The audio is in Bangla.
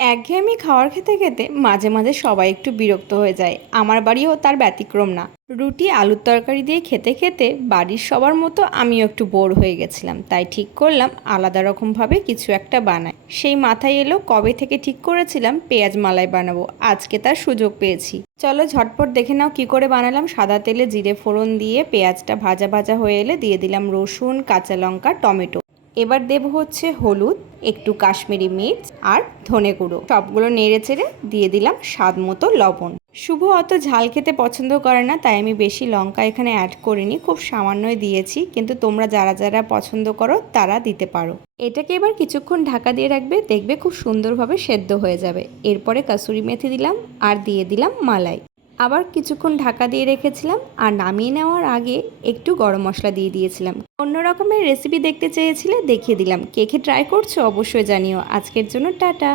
একঘেয়েমি খাবার খেতে খেতে মাঝে মাঝে সবাই একটু বিরক্ত হয়ে যায়। আমার বাড়িও তার ব্যতিক্রম না। রুটি আলুর তরকারি দিয়ে খেতে খেতে বাড়ির সবার মতো আমিও একটু বোর হয়ে গেছিলাম, তাই ঠিক করলাম আলাদা রকমভাবে কিছু একটা বানাই। সেই মাথায় এলো কবে থেকে ঠিক করেছিলাম পেঁয়াজ মালাই বানাবো, আজকে তার সুযোগ পেয়েছি। চলো ঝটপট দেখে নাও কি করে বানালাম। সাদা তেলে জিরে ফোড়ন দিয়ে পেঁয়াজটা ভাজা ভাজা হয়ে এলে দিয়ে দিলাম রসুন, কাঁচা লঙ্কা, টমেটো। এবার দেব হচ্ছে হলুদ, একটু কাশ্মীরি মির্চ আর ধনে গুঁড়ো। সবগুলো নেড়ে চেড়ে দিয়ে দিলাম স্বাদ মতো লবণ। শুভ অত ঝাল খেতে পছন্দ করে না, তাই আমি বেশি লঙ্কা এখানে অ্যাড করিনি, খুব সামান্যই দিয়েছি, কিন্তু তোমরা যারা যারা পছন্দ করো তারা দিতে পারো। এটাকে এবার কিছুক্ষণ ঢাকা দিয়ে রাখবে, দেখবে খুব সুন্দরভাবে সেদ্ধ হয়ে যাবে। এরপরে কাসুরি মেথি দিলাম আর দিয়ে দিলাম মালাই। আবার কিছুক্ষণ ঢাকা দিয়ে রেখেছিলাম আর নামিয়ে নেওয়ার আগে একটু গরম মশলা দিয়ে দিয়েছিলাম। অন্য রকমের রেসিপি দেখতে চেয়েছিলে, দেখিয়ে দিলাম। কে কে ট্রাই করছো অবশ্যই জানিও। আজকের জন্য টাটা।